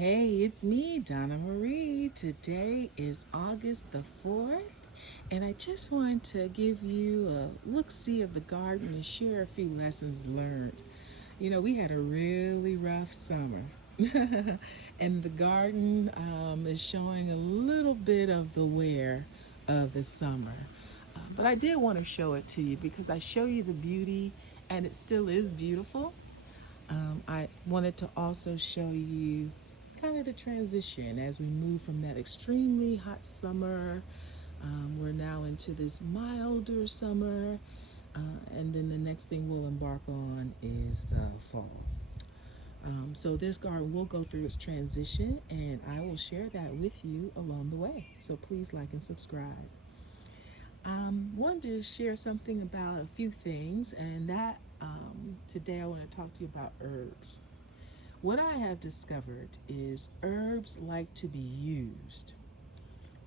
Hey, it's me, Donna Marie. Today is August the 4th, and I just want to give you a look see of the garden and share a few lessons learned. We had a really rough summer, and the garden is showing a little bit of the wear of the summer. But I did want to show it to you because I show you the beauty, and it still is beautiful. I wanted to also show you kind of the transition as we move from that extremely hot summer. We're now into this milder summer, and then the next thing we'll embark on is the fall. So this garden will go through its transition, and I will share that with you along the way. So please like and subscribe. Wanted to share something about a few things, and that today I want to talk to you about herbs. What I have discovered is herbs like to be used.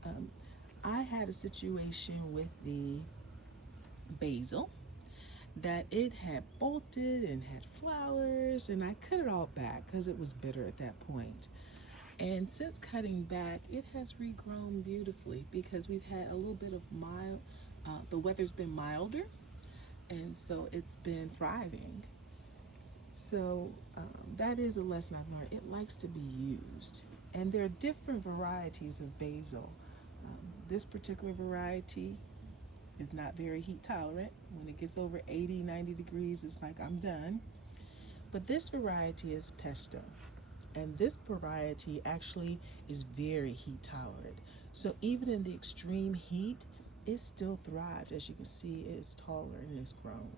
Um, I had a situation with the basil that it had bolted and had flowers, and I cut it all back because it was bitter at that point. And since cutting back, it has regrown beautifully because we've had a little bit of the weather's been milder, and so it's been thriving. So that is a lesson I've learned. It likes to be used. And there are different varieties of basil. This particular variety is not very heat tolerant. When it gets over 80, 90 degrees, it's like I'm done. But this variety is pesto. And this variety actually is very heat tolerant. So even in the extreme heat, it still thrived. As you can see, it is taller and it's grown.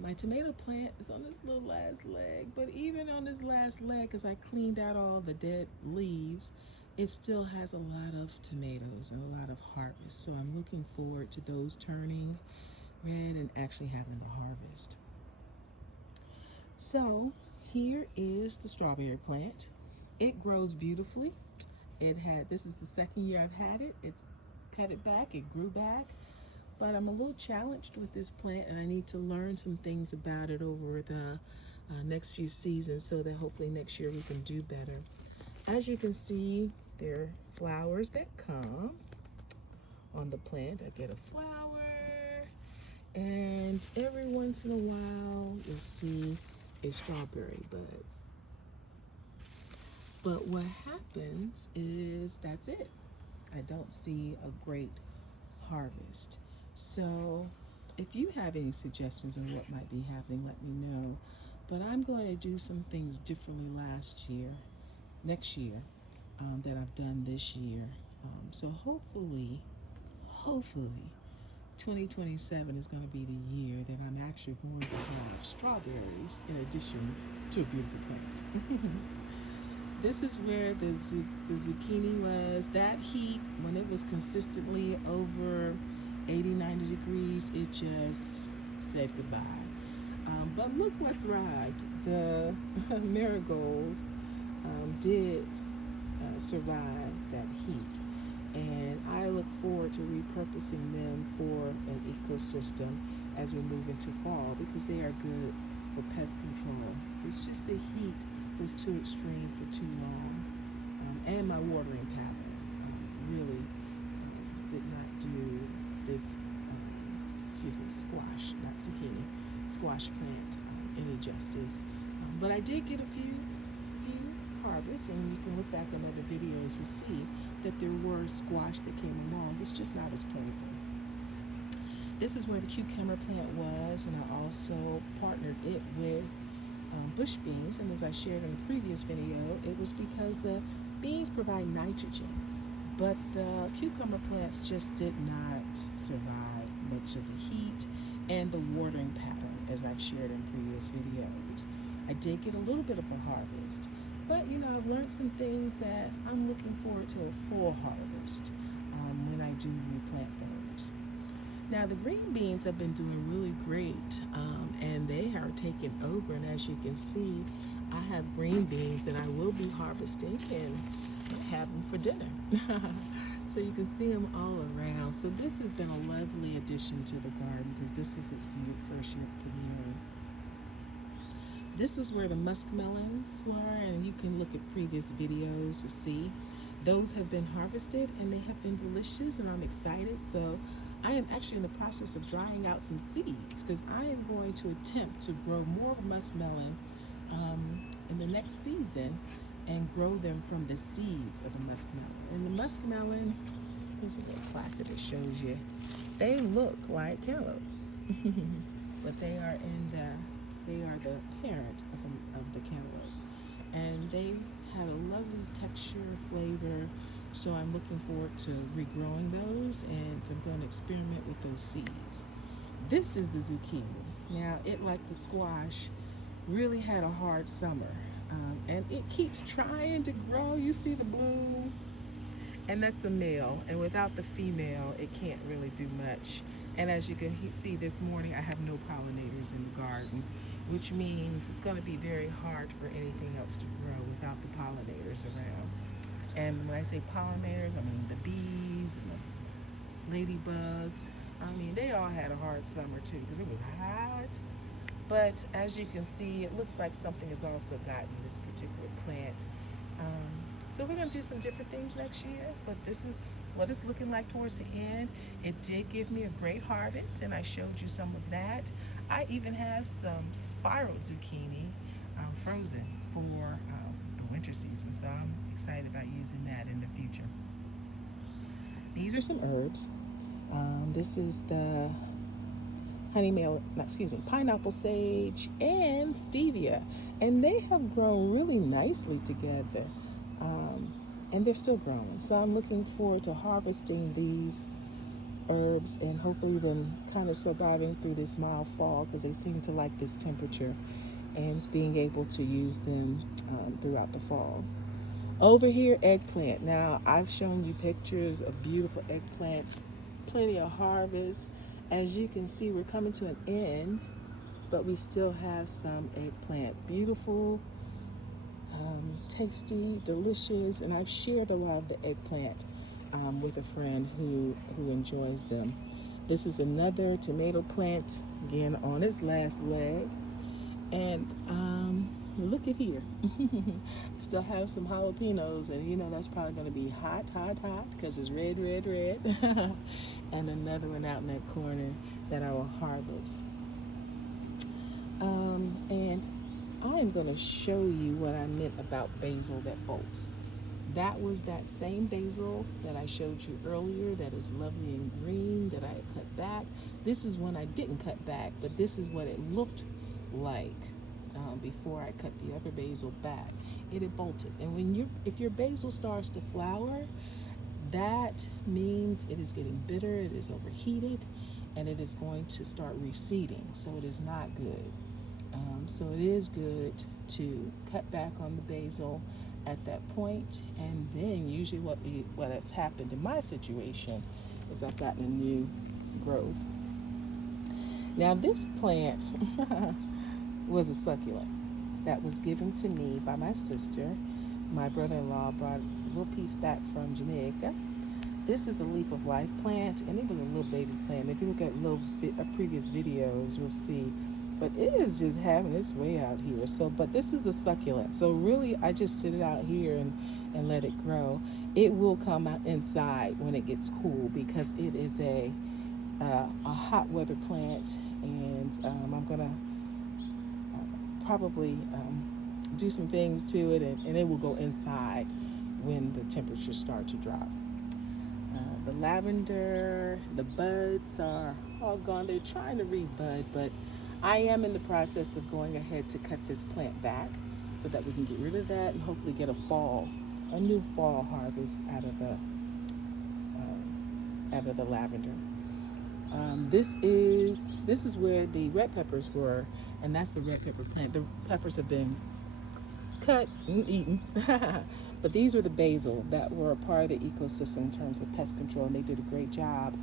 My tomato plant is on this little last leg, but even on this last leg, as I cleaned out all the dead leaves, it still has a lot of tomatoes and a lot of harvest. So I'm looking forward to those turning red and actually having the harvest. So here is the strawberry plant. It grows beautifully. This is the second year I've had it. It's cut it back, it grew back. But I'm a little challenged with this plant, and I need to learn some things about it over the next few seasons so that hopefully next year we can do better. As you can see, there are flowers that come on the plant. I get a flower, and every once in a while you'll see a strawberry bud. But what happens is that's it. I don't see a great harvest. So if you have any suggestions on what might be happening, let me know. But I'm going to do some things differently next year, that I've done this year. So hopefully, 2027 is going to be the year that I'm actually going to have strawberries in addition to a beautiful plant. This is where the zucchini was. That heat, when it was consistently over 80, 90 degrees, it just said goodbye. But look what thrived. The marigolds did survive that heat. And I look forward to repurposing them for an ecosystem as we move into fall because they are good for pest control. It's just the heat was too extreme for too long. And my watering pattern really did not do this, squash, not zucchini, squash plant any justice. But I did get a few harvests, and you can look back on other videos to see that there were squash that came along. It's just not as plentiful. This is where the cucumber plant was, and I also partnered it with bush beans. And as I shared in a previous video, it was because the beans provide nitrogen, but the cucumber plants just did not survive much of the heat and the watering pattern, as I've shared in previous videos. I did get a little bit of a harvest, but I've learned some things that I'm looking forward to a full harvest when I do replant those. Now the green beans have been doing really great, and they are taking over. And as you can see, I have green beans that I will be harvesting and have them for dinner. So you can see them all around. So this has been a lovely addition to the garden because this was its first year premiering. This is where the muskmelons were, and you can look at previous videos to see. Those have been harvested and they have been delicious, and I'm excited. So I am actually in the process of drying out some seeds because I am going to attempt to grow more muskmelon in the next season and grow them from the seeds of the muskmelon. And the muskmelon, here's a little plaque that shows you, they look like cantaloupe, but they are the parent of the cantaloupe, and they had a lovely texture, flavor. So I'm looking forward to regrowing those, and I'm going to experiment with those seeds. This is the zucchini. Now, it, like the squash, really had a hard summer, and it keeps trying to grow. You see the bloom, and that's a male, and without the female it can't really do much. And as you can see, this morning I have no pollinators in the garden, which means it's going to be very hard for anything else to grow without the pollinators around. And when I say pollinators, I mean the bees and the ladybugs. I mean, they all had a hard summer too because it was hot. But as you can see, it looks like something has also gotten this particular plant. So we're going to do some different things next year, but this is what it's looking like towards the end. It did give me a great harvest, and I showed you some of that. I even have some spiral zucchini frozen for the winter season, so I'm excited about using that in the future. These are some herbs. This is the pineapple sage and stevia, and they have grown really nicely together, and they're still growing. So I'm looking forward to harvesting these herbs and hopefully them kind of surviving through this mild fall because they seem to like this temperature, and being able to use them throughout the fall. Over here, eggplant. Now, I've shown you pictures of beautiful eggplant, plenty of harvest. As you can see, we're coming to an end, but we still have some eggplant. Beautiful, tasty, delicious, and I've shared a lot of the eggplant with a friend who enjoys them. This is another tomato plant, again on its last leg, and look at here. Still have some jalapenos, and you know that's probably going to be hot because it's red. And another one out in that corner that I will harvest. And I am going to show you what I meant about basil that bolts. That was that same basil that I showed you earlier that is lovely and green that I had cut back. This is one I didn't cut back, but this is what it looked like before I cut the other basil back. It had bolted. And if your basil starts to flower, that means it is getting bitter, it is overheated, and it is going to start receding. So it is not good. So it is good to cut back on the basil at that point, and then usually what has happened in my situation is I've gotten a new growth. Now this plant was a succulent that was given to me by my sister. My brother-in-law brought a little piece back from Jamaica. This is a leaf of life plant, and it was a little baby plant. If you look at previous videos, you'll see. But it is just having its way out here. But this is a succulent. So really, I just sit it out here and let it grow. It will come out inside when it gets cool because it is a hot weather plant, and I'm gonna probably do some things to it, and it will go inside when the temperatures start to drop. The lavender, the buds are all gone. They're trying to rebud, but I am in the process of going ahead to cut this plant back so that we can get rid of that and hopefully get a new fall harvest out of the lavender. This is where the red peppers were, and that's the red pepper plant. The peppers have been cut and eaten. But these were the basil that were a part of the ecosystem in terms of pest control, and they did a great job.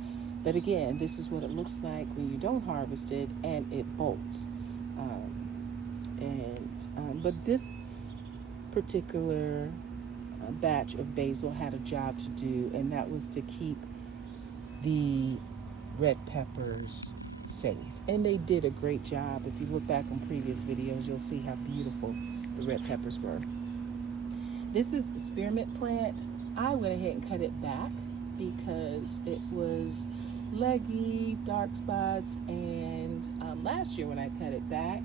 But again, this is what it looks like when you don't harvest it, and it bolts. But this particular batch of basil had a job to do, and that was to keep the red peppers safe. And they did a great job. If you look back on previous videos, you'll see how beautiful the red peppers were. This is a spearmint plant. I went ahead and cut it back because it was leggy, dark spots, and last year when I cut it back,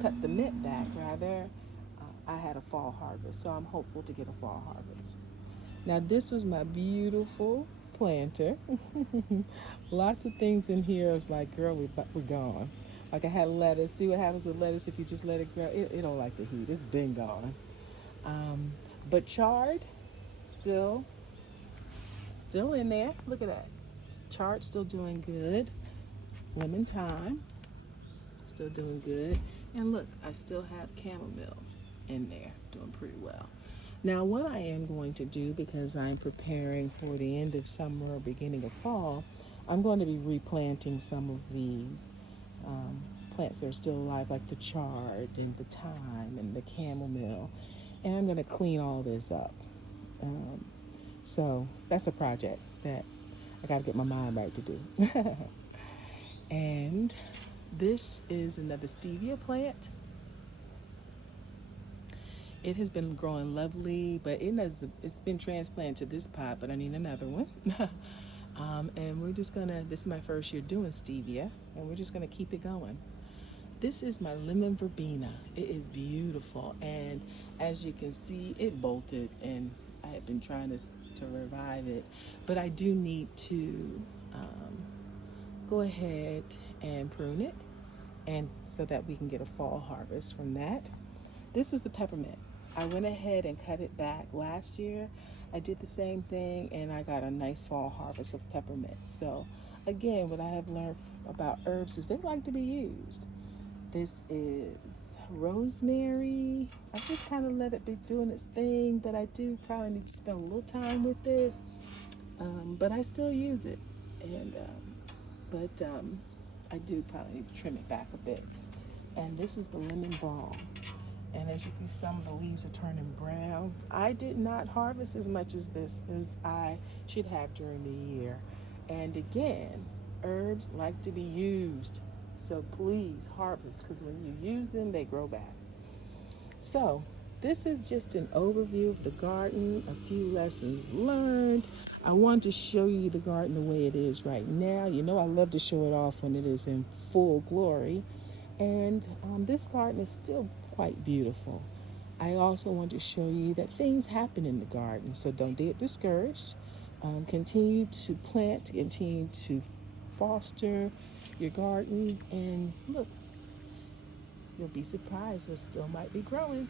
cut the mint back rather, I had a fall harvest. So I'm hopeful to get a fall harvest. Now this was my beautiful planter. Lots of things in here. I was like, girl, we're gone. Like I had lettuce. See what happens with lettuce if you just let it grow? It don't like the heat. It's been gone. Um, but chard, still in there. Look at that. Chard still doing good. Lemon thyme, still doing good. And look, I still have chamomile in there, doing pretty well. Now what I am going to do, because I'm preparing for the end of summer or beginning of fall, I'm going to be replanting some of the plants that are still alive, like the chard and the thyme and the chamomile. And I'm going to clean all this up. So that's a project that I got to get my mind right to do. And this is another stevia plant. It has been growing lovely, but it's been transplanted to this pot, but I need another one. And we're just gonna, this is my first year doing stevia, and we're just gonna keep it going. This is my lemon verbena. It is beautiful, and as you can see, it bolted, and I have been trying to revive it, but I do need to go ahead and prune it, and so that we can get a fall harvest from that. This was the peppermint. I went ahead and cut it back last year. I did the same thing, and I got a nice fall harvest of peppermint. So again, what I have learned about herbs is they like to be used. This is rosemary. I just kind of let it be doing its thing, but I do probably need to spend a little time with it. But I still use it, and I do probably need to trim it back a bit. And this is the lemon balm. And as you can see, some of the leaves are turning brown. I did not harvest as much as this as I should have during the year. And again, herbs like to be used. So please harvest, because when you use them, they grow back. So this is just an overview of the garden, a few lessons learned. I wanted to show you the garden the way it is right now. You know I love to show it off when it is in full glory. And this garden is still quite beautiful. I also want to show you that things happen in the garden, so don't get discouraged. Continue to plant, continue to foster your garden, and look, you'll be surprised what still might be growing.